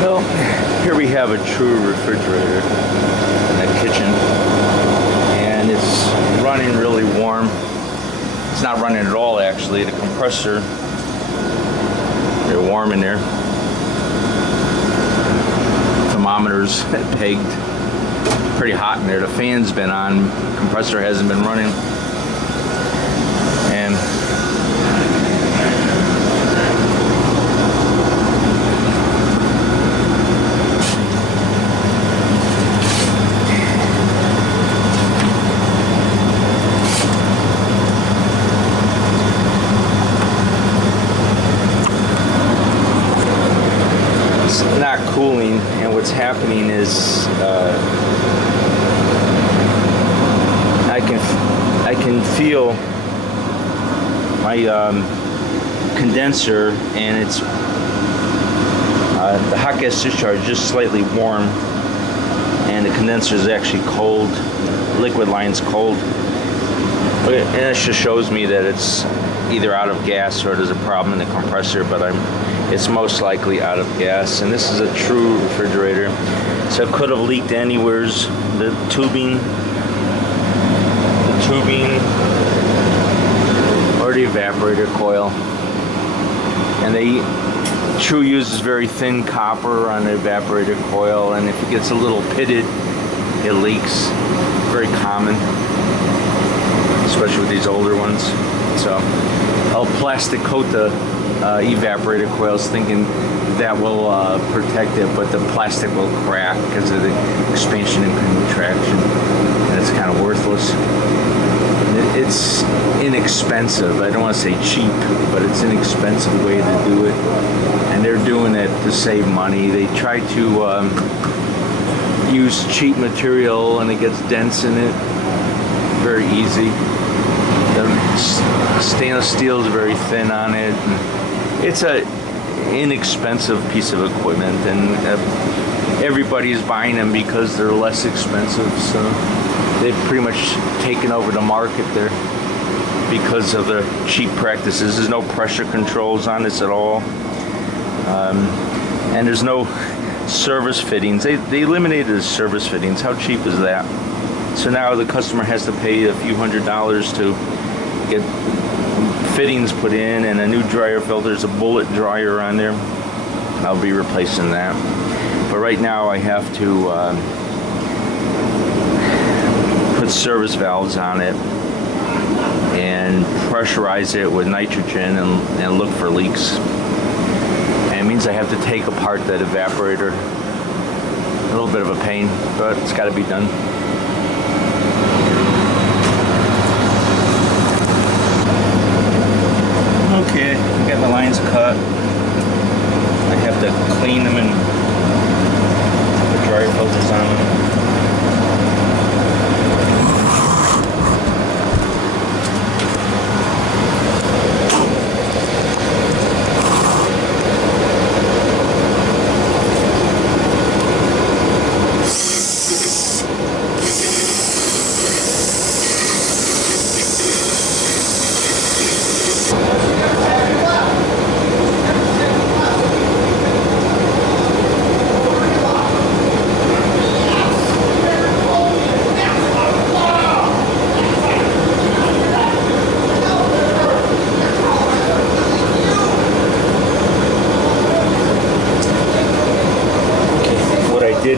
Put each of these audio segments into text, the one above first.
Well, here we have a true refrigerator in the kitchen, and it's running really warm. It's not running at all, actually. The compressor, they're warm in there. Thermometers pegged, pretty hot in there. The fan's been on, the compressor hasn't been running, and not cooling. And what's happening is I can feel my condenser, and it's the hot gas discharge just slightly warm, and the condenser is actually cold. Liquid line's cold, and it just shows me that it's either out of gas or there's a problem in the compressor, but it's most likely out of gas. And this is a true refrigerator, so it could have leaked anywheres. The tubing or the evaporator coil. And True uses very thin copper on the evaporator coil, and if it gets a little pitted, it leaks. Very common, especially with these older ones. So I'll plastic coat the evaporator coils, thinking that will protect it, but the plastic will crack because of the expansion and contraction, and it's kind of worthless. It's inexpensive. I don't want to say cheap, but it's an inexpensive way to do it, and they're doing it to save money. They try to use cheap material, and it gets dents in it very easy. The stainless steel is very thin on it. It's a inexpensive piece of equipment, and everybody's buying them because they're less expensive. So they've pretty much taken over the market there because of the cheap practices. There's no pressure controls on this at all, and there's no service fittings. They eliminated the service fittings. How cheap is that? So now the customer has to pay a few $100s to get fittings put in, and a new dryer filter. There's a bullet dryer on there. I'll be replacing that. But right now I have to put service valves on it and pressurize it with nitrogen and look for leaks. And it means I have to take apart that evaporator. A little bit of a pain, but it's got to be done. Okay, I got my lines cut. I have to clean them and put dryer filters on them.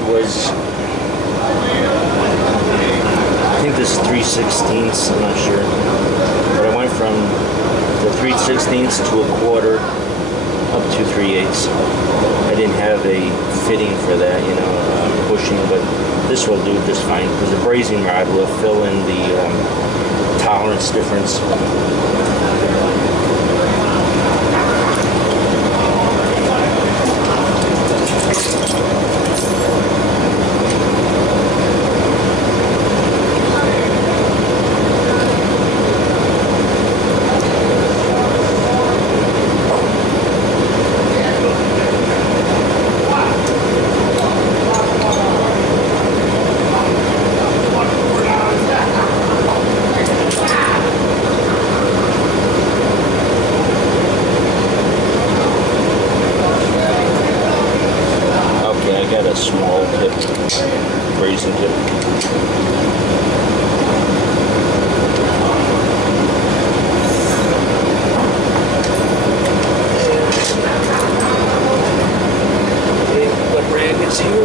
Was, I think this is 3/16, I'm not sure, but I went from the 3/16 to a quarter up to 3/8. I didn't have a fitting for that, bushing, but this will do just fine because the brazing rod will fill in the tolerance difference. got a small tip, brazen tip. What brand is here?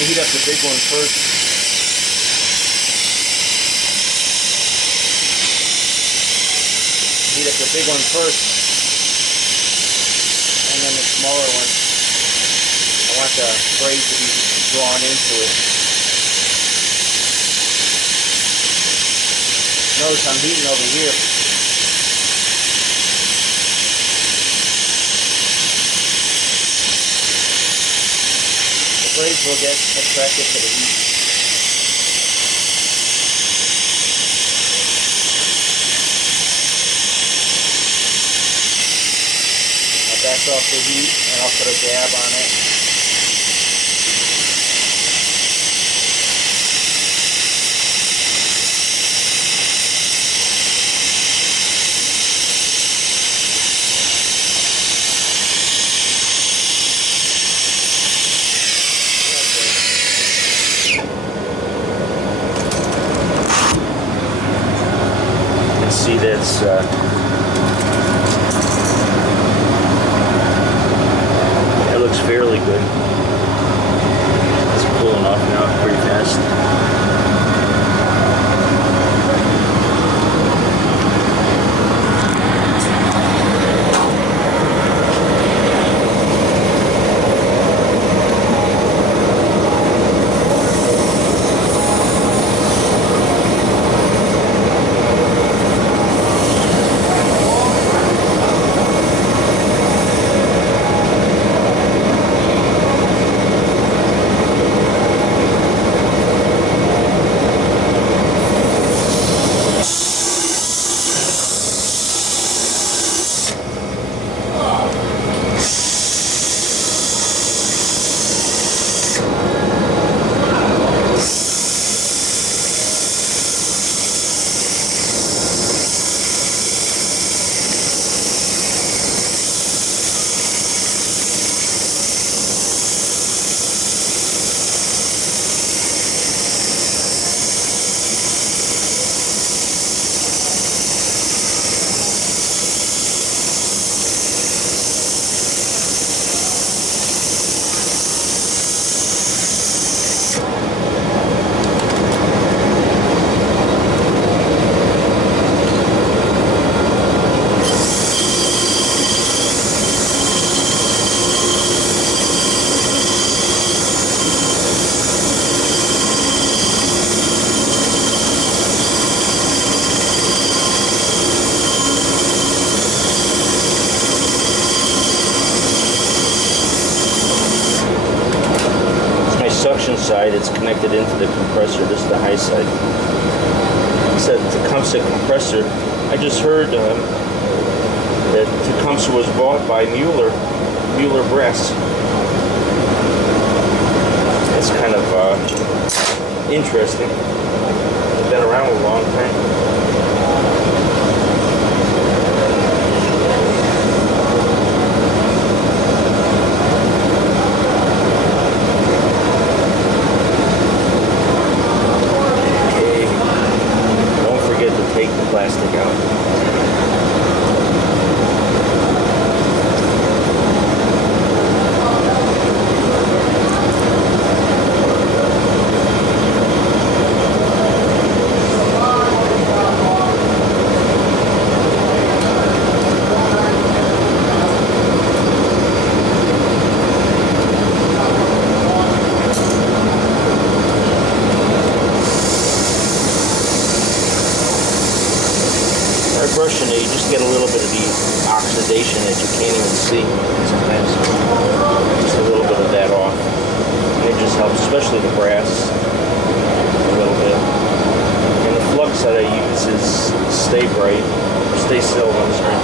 Heat up the big one first. Heat up the big one first, and then the smaller one. I want the braid to be drawn into it. Notice I'm heating over here. The braids will get attracted to the heat. I'll back off the heat and I'll put a dab on it. See, that's it looks fairly good. ignition side, it's connected into the compressor. This is the high side. It said Tecumseh compressor. I just heard that Tecumseh was bought by Mueller Brass. That's kind of interesting. They've been around a long time. Take the plastic out. Brushing it, you just get a little bit of the oxidation that you can't even see sometimes. Just a little bit of that off. And it just helps, especially the brass, a little bit. And the flux that I use is Stay Bright, Stay Still on the screen.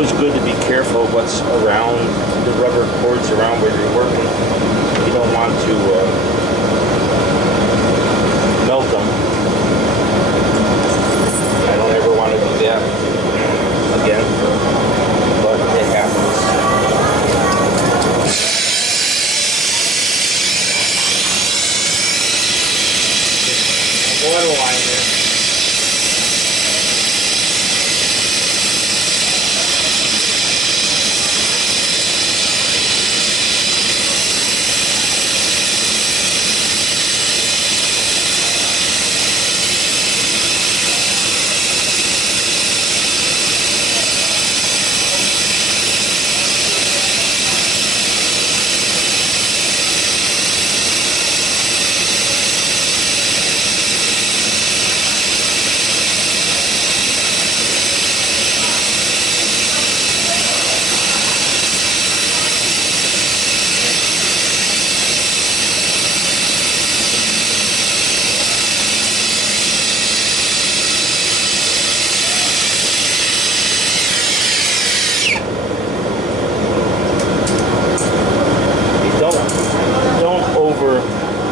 It's good to be careful what's around the rubber cords around where you're working. You don't want to melt them. I don't ever want to do that again, but it happens. Water line there.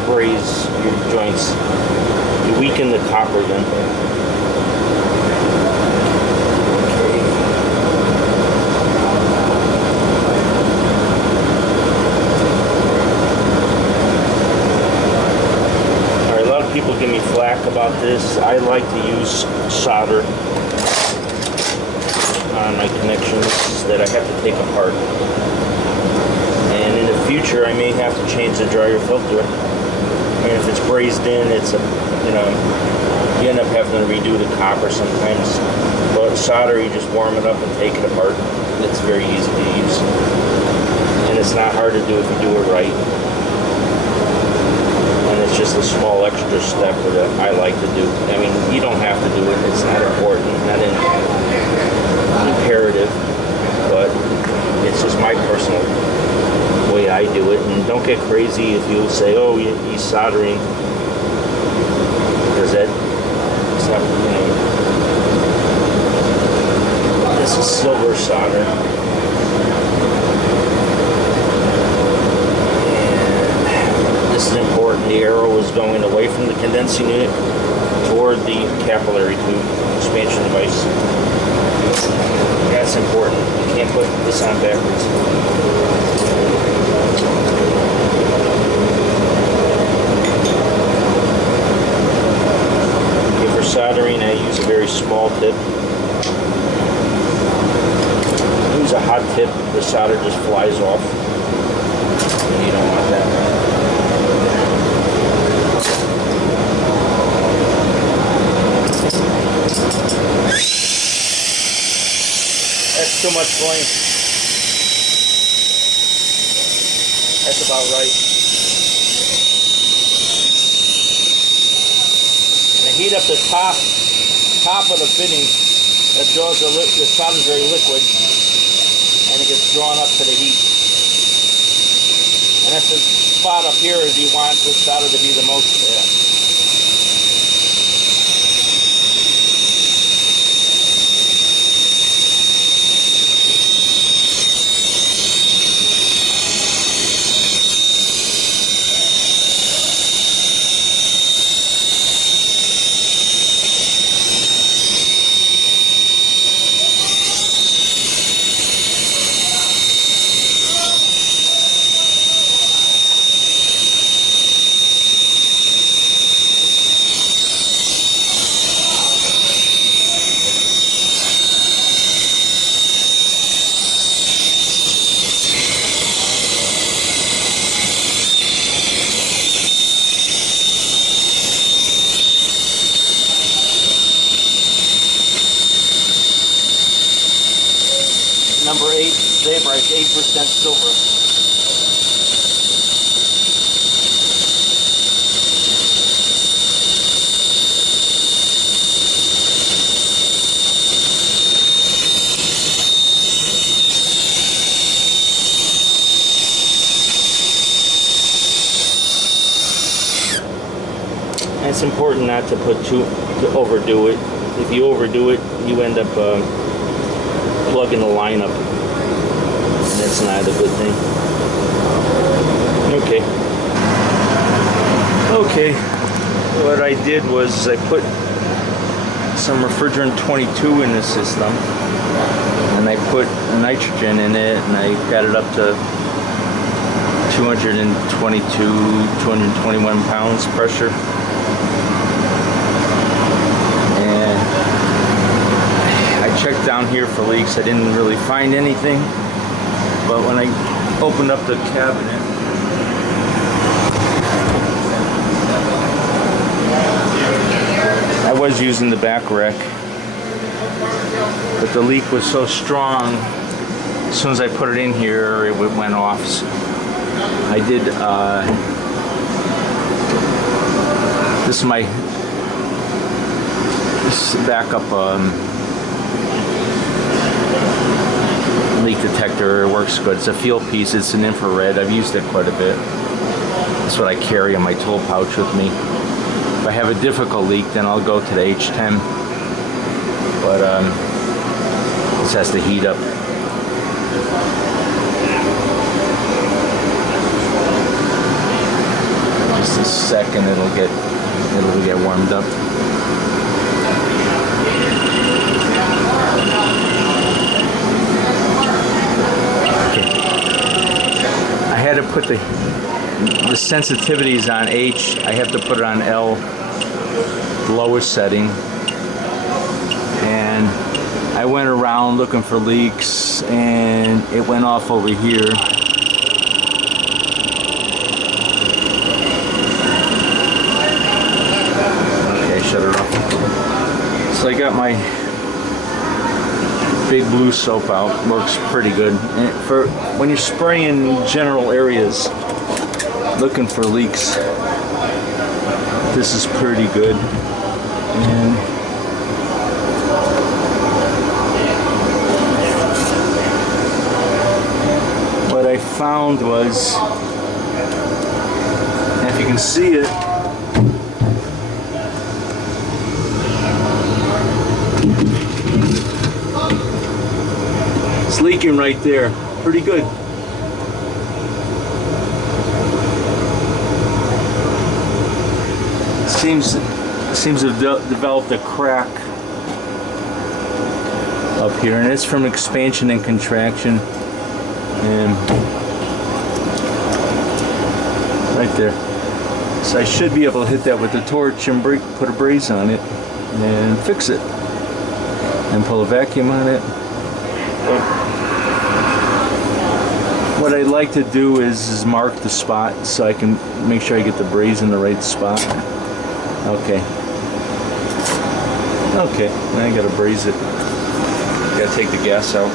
Braze your joints. You weaken the copper then. Okay. Alright, a lot of people give me flack about this. I like to use solder on my connections that I have to take apart. And in the future I may have to change the dryer filter. I mean, if it's brazed in, it's a, you end up having to redo the copper sometimes. But solder, you just warm it up and take it apart. It's very easy to use. And it's not hard to do if you do it right. And it's just a small extra step that I like to do. I mean, you don't have to do it. It's not important, not imperative. But it's just my personal way I do it. And don't get crazy if you say, oh, he's soldering, because it's not, this is silver solder, and this is important. The arrow is going away from the condensing unit toward the capillary tube expansion device. That's important. You can't put this on backwards. For soldering, I use a very small tip. Use a hot tip, the solder just flies off. And you don't want that. That's too much flame. That's about right. heat up the top of the fitting. That draws the top is very liquid, and it gets drawn up to the heat. And that's the spot up here is you want this solder to be the most Number 8 vapor, it's 8% silver. And it's important not to overdo it. If you overdo it, you end up plugging the line up. And that's not a good thing. Okay, what I did was I put some refrigerant 22 in the system, and I put nitrogen in it, and I got it up to 222, 221 pounds pressure. And I checked down here for leaks. I didn't really find anything, but when I opened up the cabinet, I was using the back rack, but the leak was so strong, as soon as I put it in here, it went off. So I did, this is backup leak detector. It works good. It's a field piece. It's an infrared. I've used it quite a bit. That's what I carry in my tool pouch with me. If I have a difficult leak, then I'll go to the H10. But this has to heat up. Just a second, it'll get warmed up. Okay. I had to put the sensitivities on H. I have to put it on L, lowest setting. And I went around looking for leaks, and it went off over here. Okay, shut it off. So I got my big blue soap out. Works pretty good. And for when you're spraying general areas looking for leaks, this is pretty good. And what I found was, if you can see it, it's leaking right there. Pretty good. Seems to have developed a crack up here, and it's from expansion and contraction. And right there. So I should be able to hit that with the torch and put a braze on it and fix it. And pull a vacuum on it. What I'd like to do is mark the spot so I can make sure I get the braze in the right spot. Okay. Okay, now I gotta braze it. Gotta take the gas out.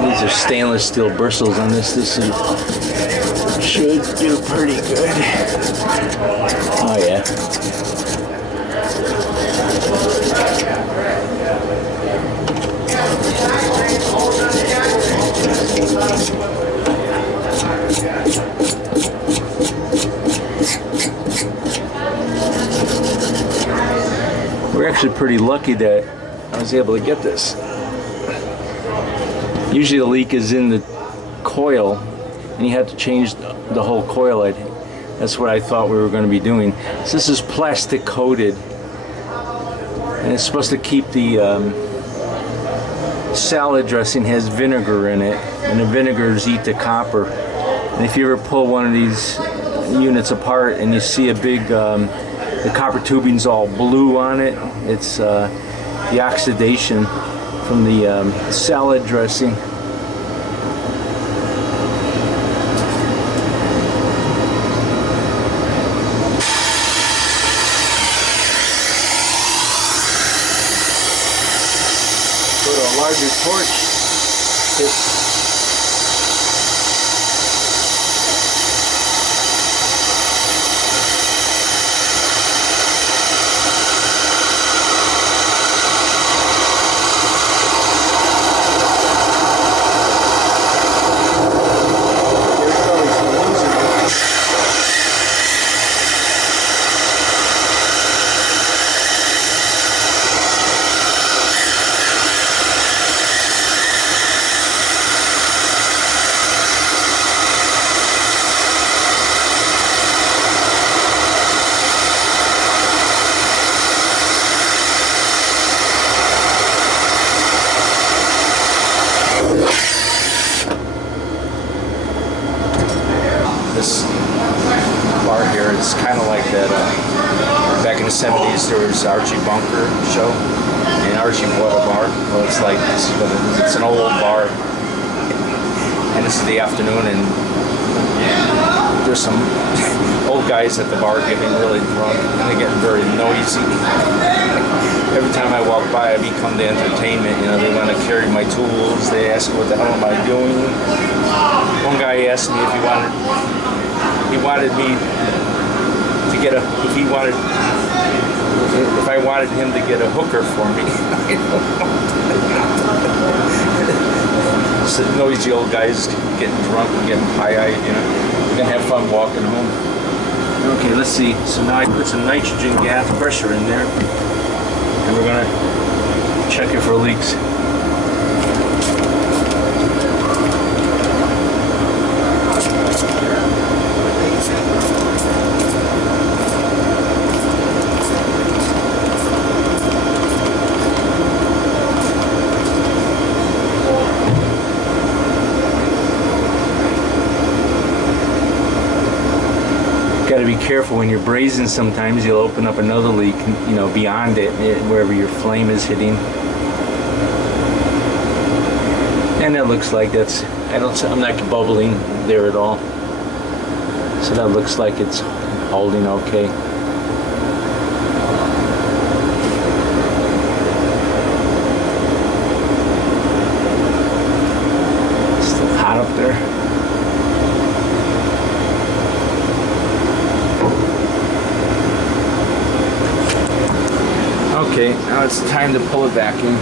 These are stainless steel bristles on this. This should do pretty good. Oh yeah. We're actually pretty lucky that I was able to get this. Usually the leak is in the coil and you have to change the whole coil. That's what I thought we were going to be doing. So this is plastic coated and it's supposed to keep the salad dressing has vinegar in it, and the vinegars eat the copper. And if you ever pull one of these units apart and you see a big the copper tubing's all blue on it, it's the oxidation from the salad dressing. Go to a larger torch. This bar here, it's kind of like that. Back in the 70s, there was Archie Bunker show, and Archie bought a bar. Well, it's like this, but it's an old bar, and this is the afternoon, and there's some old guys at the bar getting really drunk, and they're getting very noisy. Every time I walk by, I become the entertainment. You know, they want to carry my tools. They ask, "What the hell am I doing?" One guy asked me if he wanted me to get a, if I wanted him to get a hooker for me. So noisy old guys getting drunk and getting pie-eyed, you know. We're gonna have fun walking home. Okay, let's see. So now I put some nitrogen gas pressure in there, and we're gonna check it for leaks. Got to be careful when you're brazing. Sometimes you'll open up another leak, you know, beyond it, wherever your flame is hitting. And it looks like that's, I'm not bubbling there at all. So that looks like it's holding okay. Still hot up there. Okay, now it's time to pull it back in.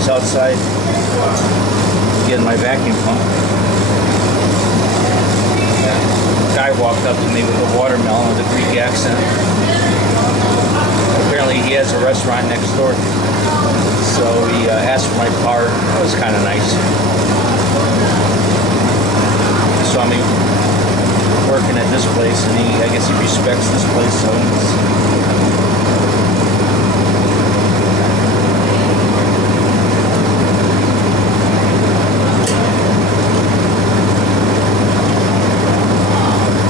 was outside getting my vacuum pump. A guy walked up to me with a watermelon with a Greek accent. Apparently he has a restaurant next door. So he asked for my car. That was kind of nice. He saw me working at this place, and I guess he respects this place, so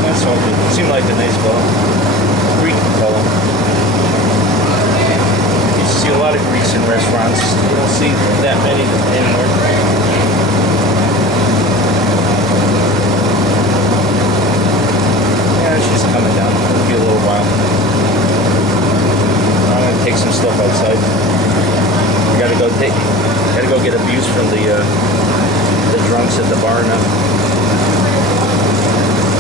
that's all good. Seemed like a nice fellow. Greek fellow. You see a lot of Greeks in restaurants. You don't see that many anymore. She's coming down. It'll be a little while. I'm gonna take some stuff outside. Gotta go get abuse from the drunks at the bar now.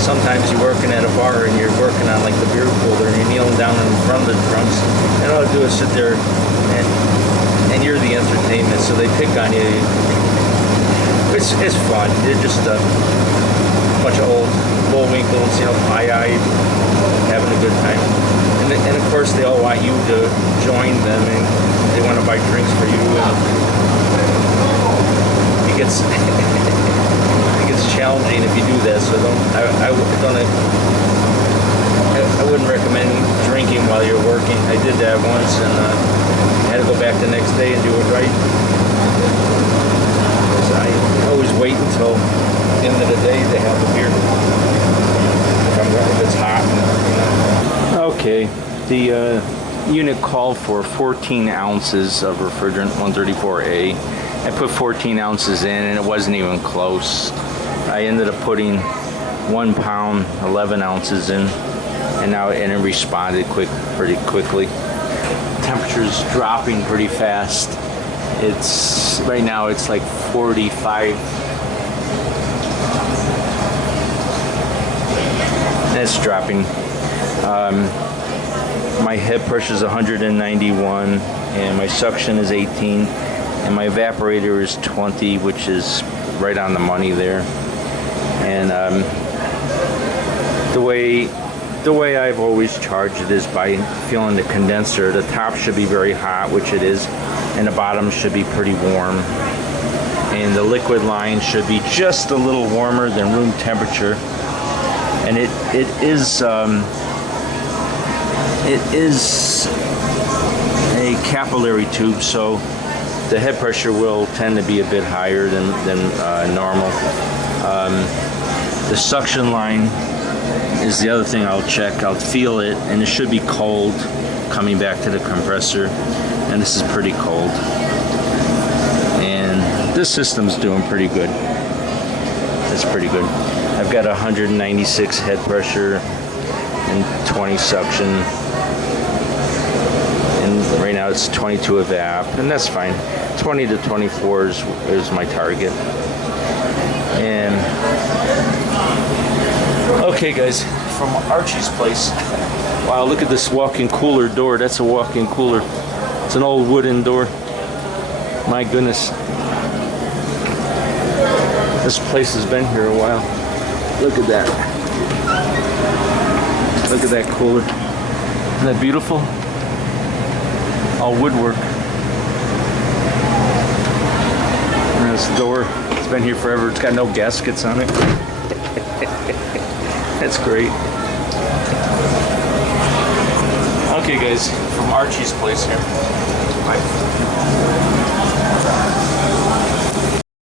Sometimes you're working at a bar and you're working on like the beer cooler and you're kneeling down in front of the drunks, and all I do is sit there and you're the entertainment, so they pick on you. It's fun. They're just a bunch of old bullwinkles, you know, pie-eyed, having a good time. And of course they all want you to join them, and they want to buy drinks for you, and it gets challenging if you do that. So I wouldn't recommend drinking while you're working. I did that once, and had to go back the next day and do it right. So I always wait until the end of the day to have the beer. If it's hot. Okay, the unit called for 14 ounces of refrigerant 134A. I put 14 ounces in and it wasn't even close. I ended up putting 1 pound, 11 ounces in, and it responded pretty quickly. Temperature's dropping pretty fast. Right now it's like 45. It's dropping. My head pressure is 191, and my suction is 18, and my evaporator is 20, which is right on the money there. And the way I've always charged it is by feeling the condenser. The top should be very hot, which it is, and the bottom should be pretty warm. And the liquid line should be just a little warmer than room temperature. And it is a capillary tube, so the head pressure will tend to be a bit higher than normal. The suction line is the other thing I'll check. I'll feel it, and it should be cold coming back to the compressor, and this is pretty cold. And this system's doing pretty good. It's pretty good. I've got 196 head pressure and 20 suction, and right now it's 22 evap, and that's fine. 20 to 24 is my target. And okay guys, from Archie's place. Wow, look at this walk-in cooler door. That's a walk-in cooler. It's an old wooden door. My goodness. This place has been here a while. Look at that. Look at that cooler. Isn't that beautiful? All woodwork. And this door, it's been here forever. It's got no gaskets on it. That's great. Okay guys, from Archie's place here. Bye.